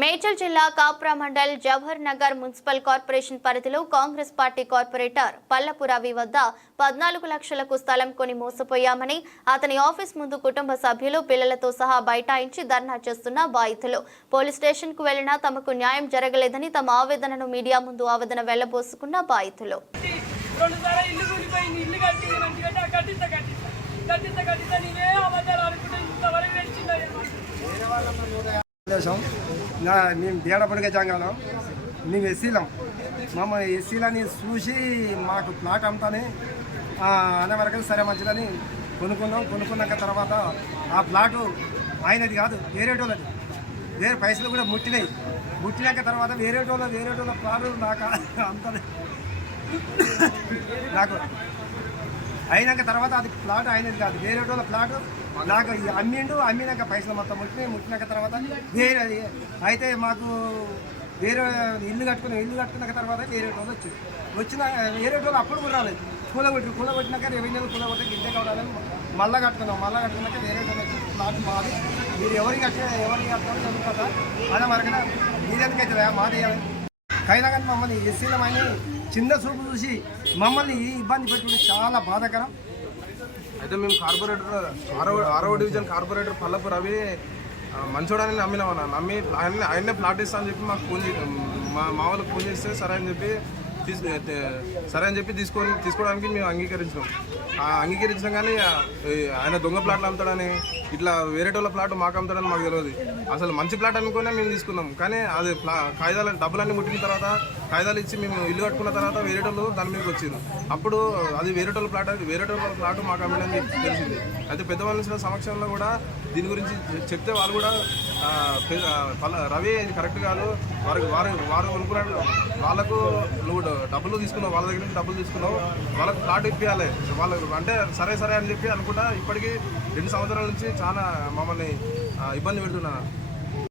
మేడ్చల్ జిల్లా Kapra mandal Jawahar Nagar municipal corporation పరిధిలో Congress party corporator Pallapu Ravi వద్ద పద్నాలుగు లక్షలకు స్థలం కొని మోసపోయామని అతని ఆఫీస్ ముందు కుటుంబ సభ్యులు పిల్లలతో సహా బైఠాయించి ధర్నా చేస్తున్న బాధితులు. పోలీస్ స్టేషన్కు వెళ్ళినా తమకు న్యాయం జరగలేదని తమ ఆవేదనను మీడియా ముందు ఆవేదన వెళ్ళబోసుకున్న బాధితులు. దేశం నా మేము దేడపడిగా జంగాలం మేము ఎస్సీలం. మమ్మల్ని ఎస్సీలని చూసి మాకు ప్లాట్ అమ్ముతాని అనే వరకు సరే మంచిదని కొనుక్కున్నాం. కొనుక్కున్నాక తర్వాత ఆ ప్లాటు ఆయనది కాదు వేరేటోళ్ళది వేరే పైసలు కూడా ముట్టినాయి. ముట్టినాక తర్వాత వేరేటోళ్ళ వేరేటోళ్ళ ప్లాటు నాకు అంత నాకు అయినాక తర్వాత అది ప్లాట్ అయినది కాదు. వేరే వాళ్ళ ప్లాట్ నాకు అమ్మిండు అమ్మినాక పైసలు మొత్తం ముట్టినాయి ముట్టినాక తర్వాత వేరే అయితే మాకు వేరే ఇల్లు కట్టుకున్నాం ఇల్లు కట్టుకున్నాక తర్వాత వేరే వాళ్ళు వచ్చింది. వచ్చిన వేరే వాళ్ళు అప్పుడు కూడా రాలేదు. కూలగొట్టి కూలగొట్టినాక రెవెన్యూ కూలగొట్టి గింజ కావాలని మళ్ళా కట్టుకున్నాం. మళ్ళా కట్టుకున్నాక వేరే వాళ్ళు ప్లాట్ మాది. మీరు ఎవరికి కట్టిన ఎవరికి కట్టాలో చదువుతుందా అదే మరకన మీరెందుకైతే మాది అయినా కానీ మమ్మల్ని ఎస్సీలమని చిన్న చూపు చూసి మమ్మల్ని ఇబ్బంది పెట్టుకుంటే చాలా బాధాకరం. అయితే మేము కార్పొరేటర్ ఆరో ఆరో డివిజన్ కార్పొరేటర్ పల్లపు రవి మంచోడని నమ్మినామన్నా నమ్మి ఆయన్నే ఆయన్నే ప్లాట్ ఇస్తా అని చెప్పి మాకు ఫోన్ మా మా వాళ్ళకి ఫోన్ చేస్తే సరే అని చెప్పి సరే అని చెప్పి తీసుకొని తీసుకోవడానికి మేము అంగీకరించినాం. ఆ అంగీకరించినాం కానీ ఆయన దొంగ ప్లాట్లు అమ్ముతాడని ఇట్లా వేరేటోళ్ళ ప్లాట్ మాకు అమ్ముతాడని మాకు తెలియదు అసలు మంచి ప్లాట్ అనుకునే మేము తీసుకున్నాం. కానీ అది ప్లా కాగితాలు డబ్బులన్నీ ముట్టిన తర్వాత కాగితాలు ఇచ్చి మేము ఇల్లు కట్టుకున్న తర్వాత వేరేటోళ్ళు దాని మీదకి వచ్చింది అప్పుడు అది వేరేటోళ్ళ ప్లాట్ అది వేరేటోళ్ళ ప్లాట్ మాకు అమ్మిడని తెలిసింది. అయితే పెద్దవాళ్ళ సమక్షంలో కూడా దీని గురించి చెప్తే వాళ్ళు కూడా రవి కరెక్ట్ కాదు వారికి వారు వారు కొనుక్కున్నాడు వాళ్ళకు నువ్వు డబ్బులు తీసుకున్నావు వాళ్ళ దగ్గర నుంచి డబ్బులు తీసుకున్నావు. వాళ్ళకు ప్లాట్ ఇప్పించాలి వాళ్ళకు అంటే సరే సరే అని చెప్పి అనుకుంటా ఇప్పటికీ రెండు సంవత్సరాల నుంచి చాలా మమ్మల్ని ఇబ్బంది పెడుతున్నా